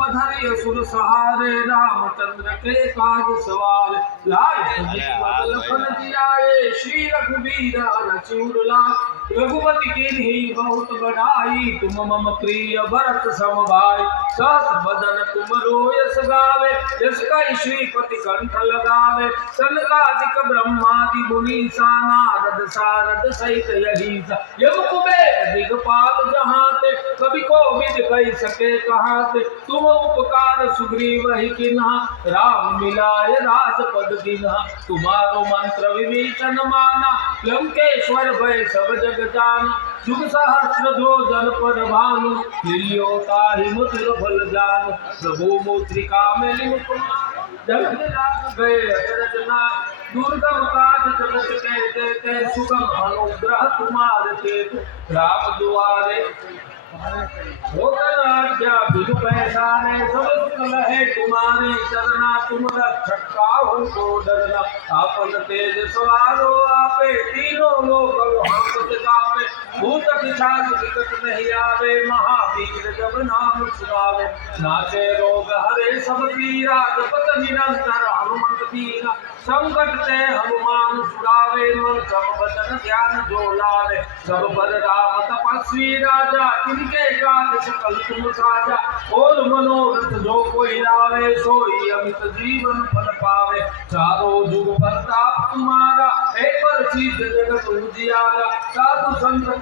पधरि असुर सहारे रामचंद्र के काज सवार लाए लखन जियाए श्री रघुवीर रचिउर लाए रघुपति कीन्ही बहुत बड़ाई तुम मम प्रिय भरत सम भाई सहस्र बदन तुम रोयस गावे यश कहि श्रीपति कंठ लगावे सनकादिक ब्रह्मादि मुनीसा नारद सारद सहित यहीसा यम कुबेर दिगपाल जहाते कवि को विद कहि सके कहाते तुम उपकार सुग्रीव ही किन्हा राम मिलाए राजपद दीन्हा तुम्हारो मंत्र विभीषण माना लंकेश्वर भय सब जग जाना जुग सहस्र जो जन पर भानु लियो ताहि मधुर फल जान प्रभु मुद्रिका में लिमुख जगत लाग गए अचरज नाथ दुर्गम काज जगत के देते सुगम अनुग्रह तुम्हारे तेतु राम दुआरे आज्ञा बिनु पैसारे सब सुख लहे तुम्हारे चरना तुम रक्षक काहू को डरना आपन तेज सवारो आपे तीनों लोक हाथ गावे भूत पिशाच विकट नहीं आवे महावीर जब नाम सुनावे नाचे रोग हरे सब पीरा जपत निरंतर हनुमत बीरा संकट ते हनुमान छुड़ावे मन क्रम वचन ध्यान जो लावे सब पर राम तपस्वी राजा तिनके काज सकल तुम साजा और मनोरथ जो कोई लावे सोई अमित जीवन फल पावे चारों जुग प्रताप तुम्हारा एक पर सिद्ध जगत उजियारा साधु संत